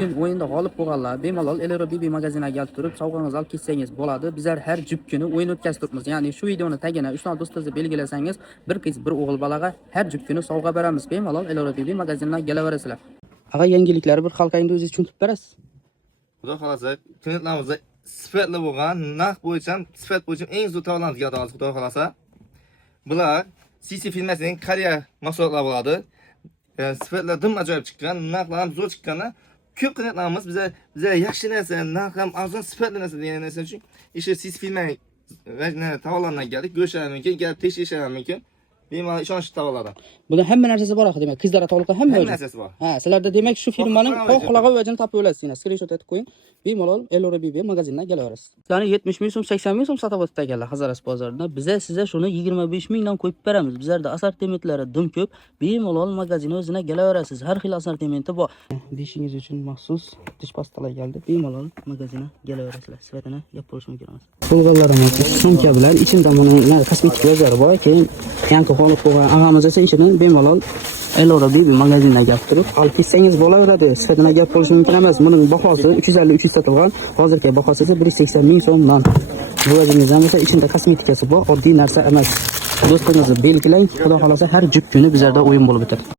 Bugün o'yinda g'olib bo'lganlar bemalol Elero BB magaziniga kelib turib, sovg'angizni olib ketsangiz bo'ladi. Bizlar har jup kuni o'yin o'tkazib turibmiz. Ya'ni shu videoni tagini 3 nafar do'stingizni belgilasangiz, bir qiz, bir o'g'il bolaga har jup kuni sovg'a beramiz. Bemalol Elero BB magaziniga kelaverasizlar. Ag'a, yangiliklar bir xalqingizda o'zingiz tushuntirib berasiz. Xudo xolasa, klientlarimizda sifatli bo'lgan, narx bo'yicha, sifat bo'yicha eng zo'r tovarlarni yig'amiz, xudo xolasa. Bular CC firmasining Koreya mahsulotlari bo'ladi. Sifatlar dim ajoyib chiqqan, narxlar ham zo'r chiqqanlar. Ko'p klientlarimiz biza yaxshi narsa, narx ham arzon, sifatli narsa degan narsa uchun ishni CC firmaning tovarlaridan keldik, go'shtlar mumkin, kelib tekshirishlari mumkin. Bemalol ishonchli tovarlardan. Bunda hamma narsasi bor, demak, qizlarga taalluqli hamma narsasi bor. Ha, sizlarda demak shu firmaning xohlagan vajini topib olasizlar. Screenshot etib qo'ying. Bemalol Elero BB magaziniga kelaverasiz. Ya'ni 70 ming so'm, 80 ming so'm sotib o'tdi ekanlar Hazaras bozorida. Biz sizga shuni 25 mingdan qo'yib beramiz. Bizlarda assortimentlari dim ko'p. Bemalol magazin o'zina kelaverasiz. Har xil assortimenti bor. Beshingiz uchun maxsus tish pastalar keldi. Bemalol magaziniga kelaverasizlar. Sifatini gap bo'lishi mumkin emas. Qo'lg'onlarimiz sumka bilan ichida buni kosmetik vazlari bor. Keyin yangi g'olib bo'lgan ag'amiz esa ichini bemalol Elero BB magaziniga kelib turib, olib ketsangiz bo'laveradi. Sifatini gap bo'lishi mumkin emas. Buning bahosi 350-300 sotilgan. Hozirgi bahosi esa 180 ming so'mdan. Bu vazningizdan esa ichida kosmetikasi bor, oddiy narsa emas. Do'stingizni belgilang, xudo xolasa har jup kuni bizlarda o'yin bo'lib o'tadi.